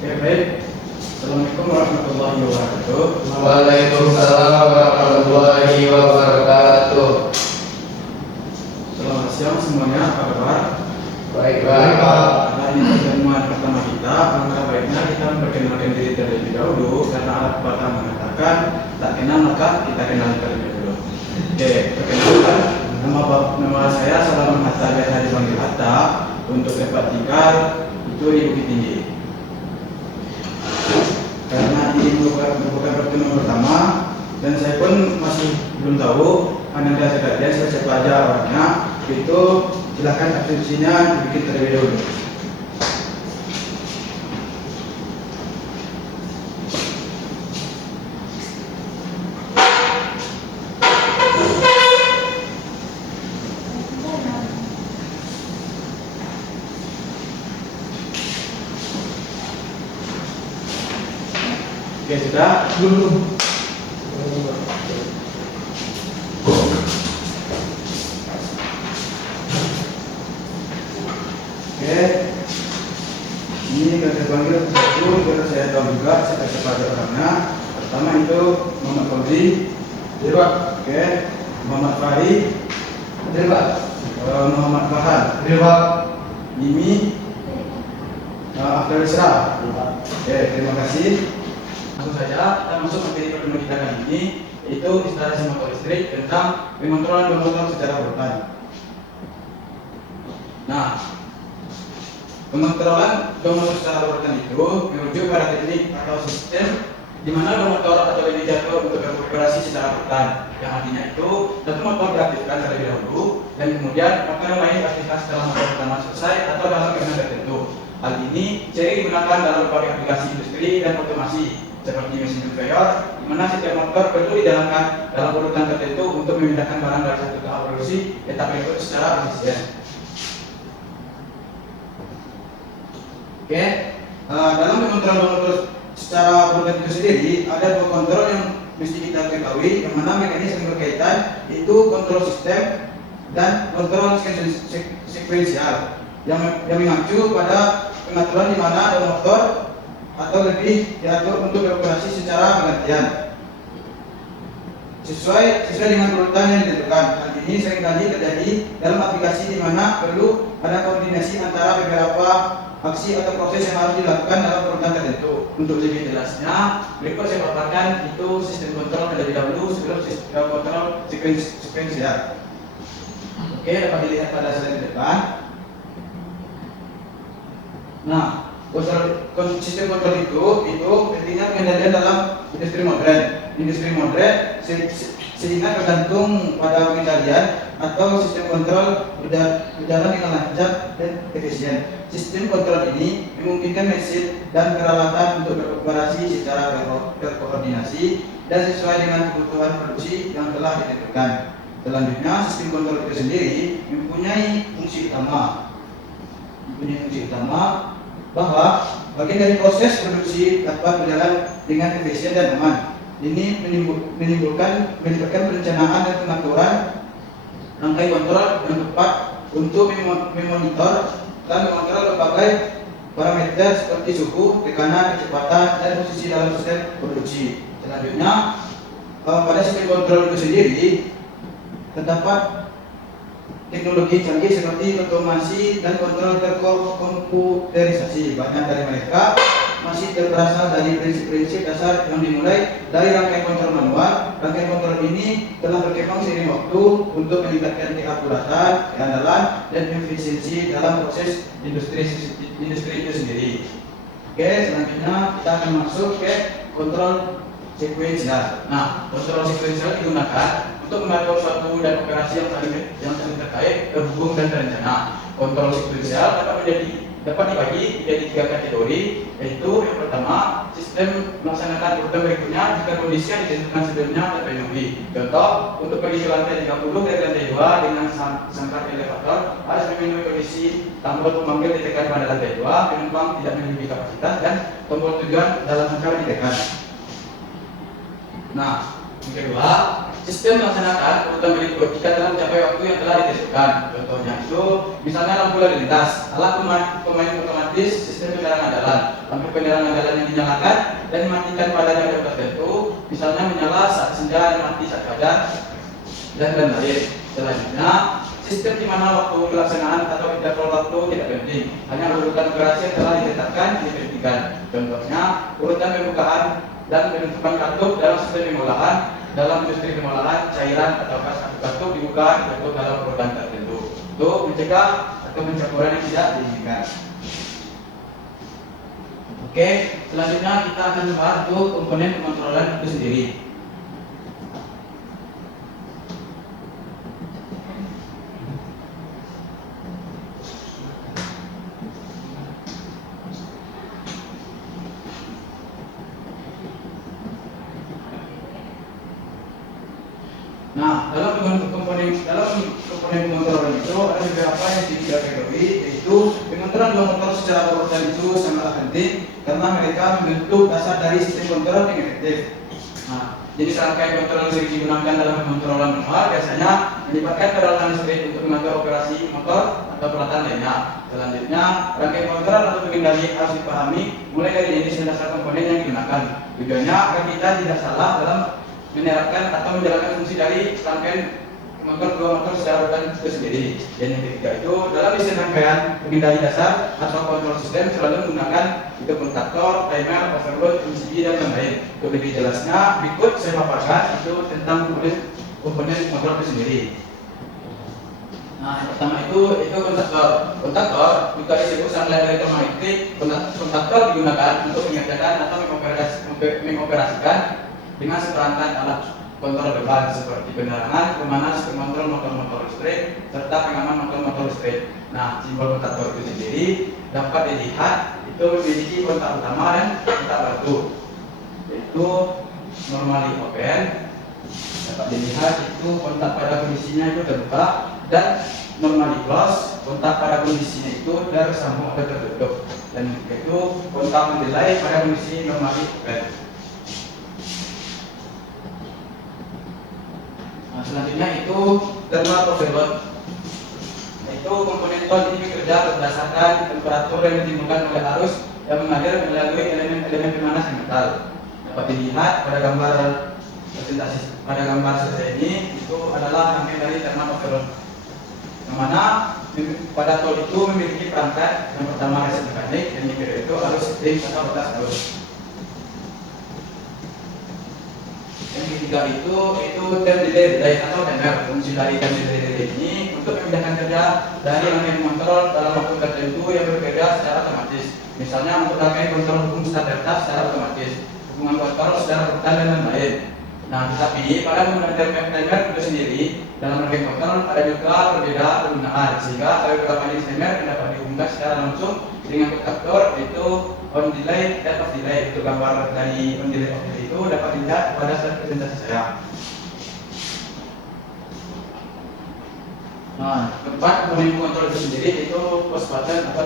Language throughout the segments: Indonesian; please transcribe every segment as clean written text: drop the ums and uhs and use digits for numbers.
Ya baik. Assalamualaikum warahmatullahi wabarakatuh. Waalaikumsalam warahmatullahi wabarakatuh. Selamat siang semuanya, apa kabar? Baik, Pak. Nah, ini pertemuan pertama kita. Maka baiknya kita memperkenalkan diri terlebih dahulu karena alat pertama mengatakan tak kenal maka kita kenal terlebih dahulu. Oke, perkenalkan nama saya Salaman Hatta, biasa dipanggil Hatta. Untuk tempat tinggal itu di Bukit Tinggi. Karena ini merupakan pertemuan pertama dan saya pun masih belum tahu Anda sekalian siapa aja orangnya, itu silakan asumsinya dibikin terlebih dahulu. Oke, sudah? Belum. Oke. Ini saya panggil satu karena saya tahu juga siapa aja orangnya. Pertama itu Muhammad Fauzi. Iya, Pak. Oke. Muhammad Fahri. Iya, Pak. Muhammad Fahad. Iya, Pak. Mimi. Abdul Isra. Oke, terima kasih. Langsung saja kita masuk materi pertemuan kita kali ini, yaitu instalasi motor listrik tentang pengontrolan dua motor secara berurutan. Nah, pengontrolan dua motor secara berurutan itu merujuk pada teknik atau sistem di mana dua motor atau unit jatuh untuk beroperasi secara berurutan. Yang artinya itu satu motor diaktifkan terlebih dahulu dan kemudian motor lain diaktifkan setelah motor pertama selesai atau dalam keadaan tertentu. Hal ini sering digunakan dalam berbagai aplikasi industri dan otomasi seperti mesin conveyor, di mana setiap motor perlu dijalankan dalam urutan tertentu untuk memindahkan barang dari satu tahap produksi ke tahap berikut secara efisien. Oke, dalam pengontrolan motor secara berurutan itu sendiri ada dua kontrol yang mesti kita ketahui, yang mana mekanisme yang berkaitan itu kontrol sistem dan kontrol sekuensial yang mengacu pada pengaturan di mana ada motor atau lebih diatur untuk beroperasi secara bergantian sesuai dengan urutan yang ditentukan. Hal ini seringkali terjadi dalam aplikasi di mana perlu ada koordinasi antara beberapa aksi atau proses yang harus dilakukan dalam urutan tertentu. Untuk lebih jelasnya, berikut saya paparkan itu sistem kontrol terlebih dahulu sebelum sistem kontrol sekuensial. Oke, dapat dilihat pada slide depan. Nah, sistem kontrol itu pentingnya pengendalian dalam industri modern. Industri modern sehingga tergantung pada pengendalian atau sistem kontrol berjalan dengan lancar dan efisien. Sistem kontrol ini memungkinkan mesin dan peralatan untuk beroperasi secara terkoordinasi dan sesuai dengan kebutuhan produksi yang telah ditentukan. Selanjutnya, sistem kontrol itu sendiri mempunyai fungsi utama. Bahwa bagian dari proses produksi dapat berjalan dengan efisien dan aman. Ini menimbulkan perencanaan dan pengaturan rangkaian kontrol yang tepat untuk memonitor dan mengontrol berbagai parameter seperti suhu, tekanan, kecepatan, dan posisi dalam sistem produksi. Selanjutnya, pada sistem kontrol itu sendiri terdapat teknologi canggih seperti otomasi dan kontrol terkomputerisasi. Banyak dari mereka masih berasal dari prinsip-prinsip dasar yang dimulai dari rangkaian kontrol manual. Rangkaian kontrol ini telah berkembang seiring waktu untuk meningkatkan keakuratan, keandalan, dan efisiensi dalam proses industri itu sendiri. Oke, selanjutnya kita akan masuk ke kontrol sekuensial. Nah, kontrol sekuensial digunakan untuk mengatur suatu dan operasi yang saling terkait, terhubung dan terencana. Kontrol sekuensial dapat dibagi menjadi tiga kategori, yaitu yang pertama sistem melaksanakan urutan berikutnya jika kondisi yang ditentukan sebelumnya terpenuhi. Contoh, untuk pergi ke lantai 30 dari lantai 2 dengan sangkar elevator harus memenuhi kondisi tombol pemanggil ditekan pada lantai 2, penumpang tidak melebihi kapasitas, dan tombol tujuan dalam sangkar ditekan. Nah, yang kedua, sistem melaksanakan urutan berikut jika dalam mencapai waktu yang telah ditentukan. Contohnya itu, misalnya lampu lalu lintas, alat pemain otomatis sistem penerangan jalan, lampu penerangan jalan yang dinyalakan dan dimatikan pada jam tertentu, misalnya menyala saat senja, mati saat fajar, dan lain-lain. Selanjutnya, sistem di mana waktu pelaksanaan atau interval waktu tidak penting, hanya urutan operasi yang telah ditetapkan diperhatikan. Contohnya, urutan pembukaan dan penutupan katup dalam sistem pengolahan, dalam industri pengolahan cairan atau katup dibuka ditutup dalam urutan tertentu untuk mencegah atau pencampuran yang tidak diinginkan. Oke, selanjutnya kita akan membahas untuk komponen pengontrolan itu sendiri. Nah, dalam komponen pengontrolan itu ada beberapa yang dikategori, yaitu pengontrolan dua motor secara berurutan itu sangatlah penting karena mereka membentuk dasar dari sistem kontrol yang efektif. Nah, jadi serangkaian kontrol yang digunakan dalam pengontrolan manual biasanya melibatkan peralatan listrik untuk mengatur operasi motor atau peralatan lainnya. Selanjutnya, rangkaian kontrol atau pengendali harus dipahami mulai dari jenis dan dasar komponen yang digunakan. Tujuannya agar kita tidak salah dalam menerapkan atau menjalankan fungsi dari rangkaian motor dua motor secara urutan itu sendiri. Dan yang ketiga itu dalam desain rangkaian pengendali dasar atau kontrol sistem selalu menggunakan itu kontaktor, timer, overload, MCB dan lain-lain. Untuk lebih jelasnya berikut saya paparkan itu tentang komponen motor itu sendiri. Nah, yang pertama itu kontaktor. Kontaktor juga disebut sangkaian elektromagnetik. Kontaktor digunakan untuk mengerjakan atau mengoperasikan dengan seperangkat alat kontrol beban seperti penerangan, pemanas, pengontrol motor-motor listrik, serta pengaman motor-motor listrik. Nah, simbol kontaktor itu sendiri dapat dilihat itu memiliki kontak utama dan kontak batu, yaitu normally open. Dapat dilihat itu kontak pada kondisinya itu terbuka dan normally close. Kontak pada kondisinya itu tersambung atau tertutup, dan itu kontak mendelay pada kondisi normally open. Nah, selanjutnya itu thermal overload. Itu komponen tol ini bekerja berdasarkan temperatur yang ditimbulkan oleh arus yang mengalir melalui elemen-elemen pemanas yang metal. Dapat dilihat pada gambar presentasi pada gambar selesai ini itu adalah rangkaian dari thermal overload. Yang mana pada tol itu memiliki perangkat yang pertama reset mekanik dan yang kedua itu arus string atau batas arus. Yang ketiga itu time delay atau timer. Fungsi dari time delay ini untuk memindahkan kerja dari rangkaian kontrol dalam waktu tertentu yang berbeda secara otomatis. Misalnya untuk rangkaian kontrol hukum start start secara otomatis, hubungan kontrol secara urutan dan lain-lain. Nah, tetapi pada penggunaan timer itu sendiri dalam rangkaian kontrol ada juga berbeda penggunaan, sehingga pada beberapa jenis timer dapat dihubungkan secara langsung dengan kontaktor itu on delay dan off delay. Itu gambar dari on delay off delay itu dapat dilihat pada slide presentasi saya. Nah, tempat komponen kontrol itu sendiri itu push button atau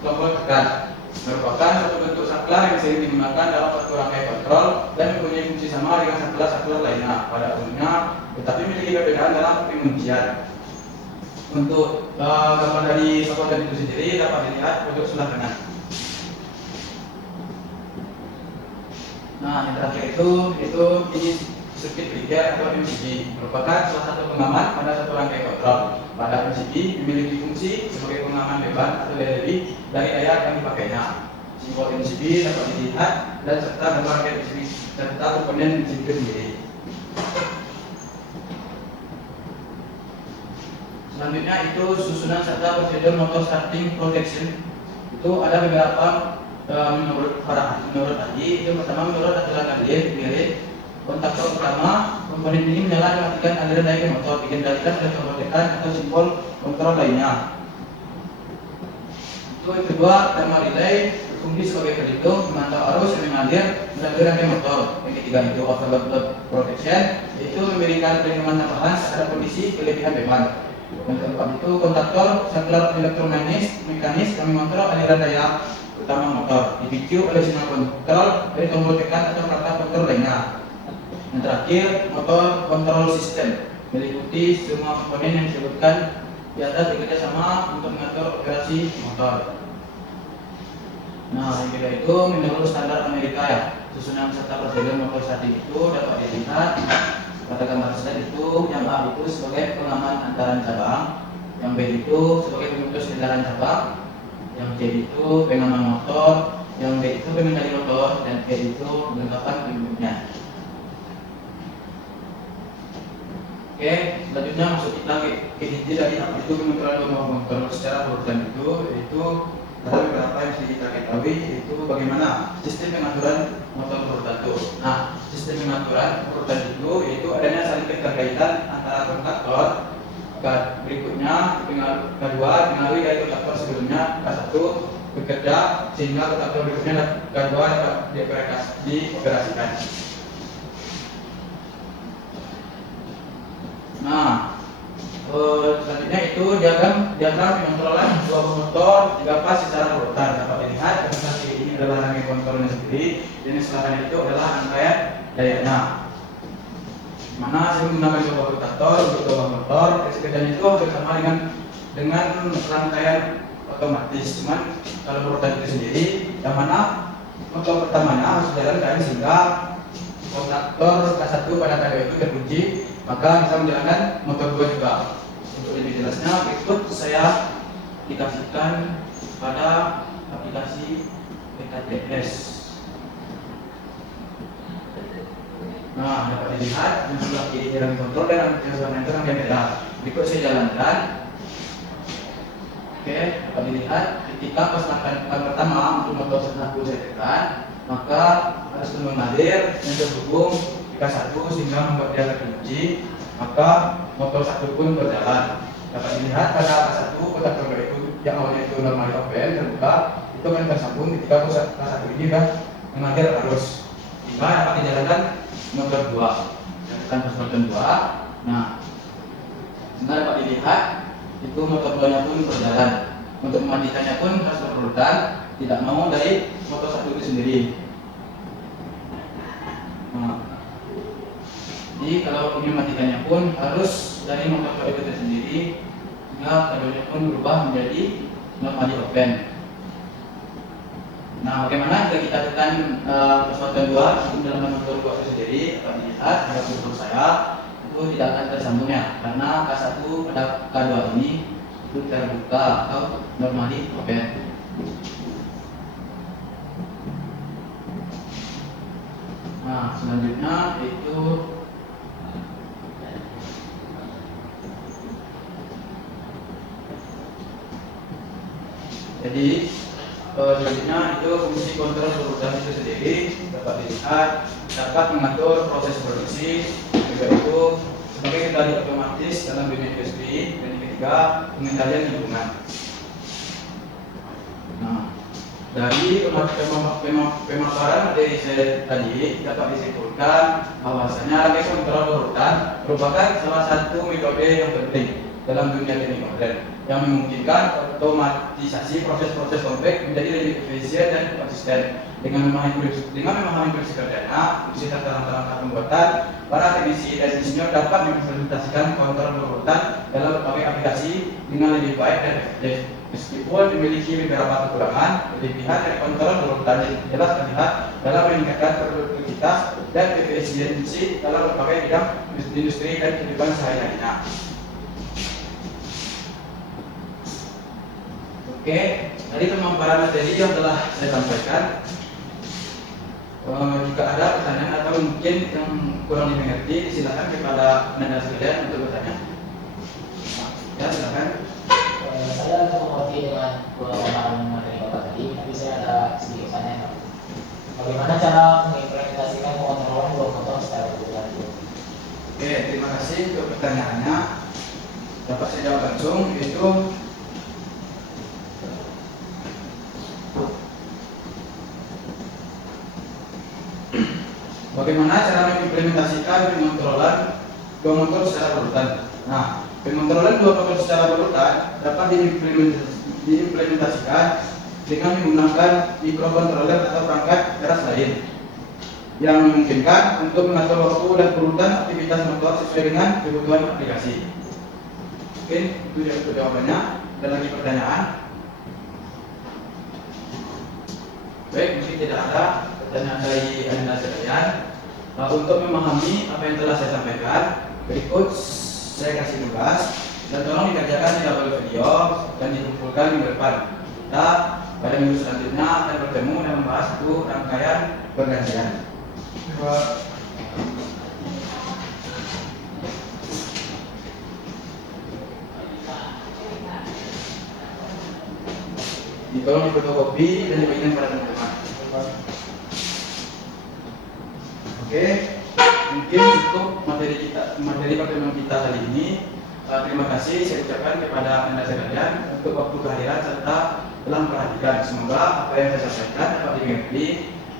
tombol tekan merupakan satu bentuk saklar yang sering digunakan dalam satu rangkaian kontrol dan mempunyai fungsi sama dengan saklar lainnya pada umumnya, tetapi memiliki perbedaan dalam penguncian. Untuk gambar dari saklar itu sendiri dapat dilihat untuk sebelah kanan. Nah, yang terakhir itu ini sirkuit breaker atau MCB merupakan salah satu pengaman pada satu rangkaian kontrol. Pada MCB memiliki fungsi sebagai pengaman beban atau daya dari daya yang dipakainya. Simbol MCB dapat dilihat dan serta gambar rangkaian MCB serta komponen MCB sendiri. Selanjutnya itu susunan serta prosedur motor starting protection. Itu ada beberapa menurut tadi. Itu pertama menurut aturan mirip kontaktor utama, komponen ini menyala dan mematikan aliran daya ke motor, dikendalikan oleh tombol tekan atau simbol kontrol lainnya. Itu yang kedua, thermal relay berfungsi sebagai pelindung memantau arus yang mengalir melalui rangkaian motor. Yang ketiga itu overload protection, yaitu memberikan perlindungan tambahan terhadap kondisi kelebihan beban. Yang keempat itu kontaktor saklar elektromekanis yang mengontrol aliran daya utama motor, dipicu oleh sinyal kontrol dari tombol tekan atau perangkat kontrol lainnya. Yang terakhir, motor control system meliputi semua komponen yang disebutkan di atas bekerja sama untuk mengatur operasi motor. Nah, yang kedua itu menurut standar Amerika ya, susunan serta prosedur motor statik itu dapat dilihat pada gambar slide itu. Yang A itu sebagai pengaman antaran cabang, yang B itu sebagai pemutus kendaraan cabang, yang C itu pengaman motor, yang D itu pengendali motor, dan E itu melengkapan pemiliknya. Oke, selanjutnya masuk kita ke inti dari apa itu pengontrolan motor secara berurutan itu, yaitu ada beberapa yang harus kita ketahui, yaitu bagaimana sistem pengaturan motor berurutan itu. Nah, sistem pengaturan berurutan itu yaitu adanya saling keterkaitan antara kontaktor. Berikutnya kedua pengaruhi dari kontaktor sebelumnya K1 bekerja sehingga kontaktor berikutnya K2 dapat dioperasikan. Nah, selanjutnya itu diagram pengontrolan dua motor tiga pas secara berurutan dapat dilihat. Ini adalah rangkaian kontrolnya sendiri, dan yang setelahnya itu adalah rangkaian dayanya. Mana saya menggunakan sebuah rotator untuk dua motor, kesekian itu bersama dengan rangkaian otomatis. Cuman kalau berurutan itu sendiri, yang mana motor pertamanya harus jalankan sehingga kontaktor K1 pada K2 itu terkunci, maka bisa menjalankan motor 2 juga. Untuk lebih jelasnya berikut saya dikasihkan pada aplikasi PKTS. Nah, dapat dilihat yang sebelah kiri jalan kontrol dan yang sebelah itu rangkaian beda. Berikut saya jalankan. Oke, dapat dilihat ketika pas rangkaian pertama untuk motor 1 saya tekan, maka harus mengalir yang terhubung K1 sehingga membuat dia terkunci, maka motor 1 pun berjalan. Dapat dilihat pada K1 kontaktor itu yang awalnya itu normal open terbuka, itu kan tersambung ketika K1 ini sudah mengalir arus, sehingga dapat dijalankan motor 2. Tekan pas motor 2. Nah, sehingga dapat dilihat itu motor 2-nya pun berjalan. Untuk mematikannya pun harus berurutan, tidak mau dari motor 1 itu sendiri. Nah, jadi kalau ingin mematikannya pun harus dari motor itu sendiri, sehingga keduanya pun berubah menjadi normally open. Nah, bagaimana jika kita tekan motor 2 itu dalam motor 2 itu sendiri, dapat dilihat pada motor saya itu tidak akan tersambungnya karena K1 pada K2 ini itu terbuka atau normally open. Nah, selanjutnya itu jadi selanjutnya itu fungsi kontrol berurutan itu sendiri dapat dilihat dapat mengatur proses produksi, juga itu sebagai kendali otomatis dalam dunia industri, dan yang ketiga pengendalian lingkungan. Nah, dari pemaparan dari saya tadi dapat disimpulkan bahwasanya rangkaian kontrol berurutan merupakan salah satu metode yang penting dalam dunia teknik modern yang memungkinkan otomatisasi proses-proses kompleks menjadi lebih efisien dan konsisten. Dengan memahami prinsip kerjanya, fungsi tata langkah pembuatan, para teknisi dan insinyur dapat mengimplementasikan kontrol berurutan dalam berbagai aplikasi dengan lebih baik dan efektif. Meskipun memiliki beberapa kekurangan, kelebihan dari kontrol berurutan jelas terlihat dalam meningkatkan produktivitas dan efisiensi dalam berbagai bidang industri dan kehidupan sehari-harinya. Oke, dari pemaparan materi yang telah saya sampaikan, jika ada pertanyaan atau mungkin yang kurang dimengerti, silakan kepada Nanda sekalian untuk bertanya. Ya, silakan. Saya mengerti dengan pemaparan materi Bapak tadi, tapi saya ada sedikit tanya. Bagaimana cara mengimplementasikan pengontrolan dua motor secara berurutan? Oke, terima kasih untuk pertanyaannya. Dapat saya jawab langsung, yaitu bagaimana cara mengimplementasikan pengontrolan dua motor secara berurutan. Nah, pengontrolan dua motor secara berurutan dapat diimplementasikan dengan menggunakan microcontroller atau perangkat keras lain. yang memungkinkan untuk mengatur waktu dan urutan aktivitas motor sesuai dengan kebutuhan aplikasi. Mungkin itu jawabannya. Ada lagi pertanyaan? Baik, mungkin tidak ada pertanyaan dari Anda sekalian. Untuk memahami apa yang telah saya sampaikan, berikut saya kasih tugas dan tolong dikerjakan di double video dan dikumpulkan minggu depan. Kita pada minggu selanjutnya akan bertemu dan membahas satu rangkaian bergantian. Tolong difotokopi dan dibagikan pada teman-teman. Oke, mungkin untuk materi pertemuan kita kali ini. Terima kasih saya ucapkan kepada Anda sekalian untuk waktu kehadiran serta telah memperhatikan. Semoga apa yang saya sampaikan dapat dimengerti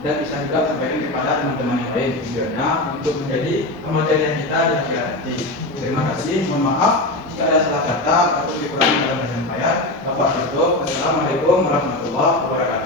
dan bisa juga sampaikan kepada teman-teman yang lain tujuannya untuk menjadi pematerian kita di akhirat nanti. Terima kasih, mohon maaf jika ada salah kata atau kekurangan dalam penyampaian. Bapak tutup. Wassalamualaikum warahmatullahi wabarakatuh.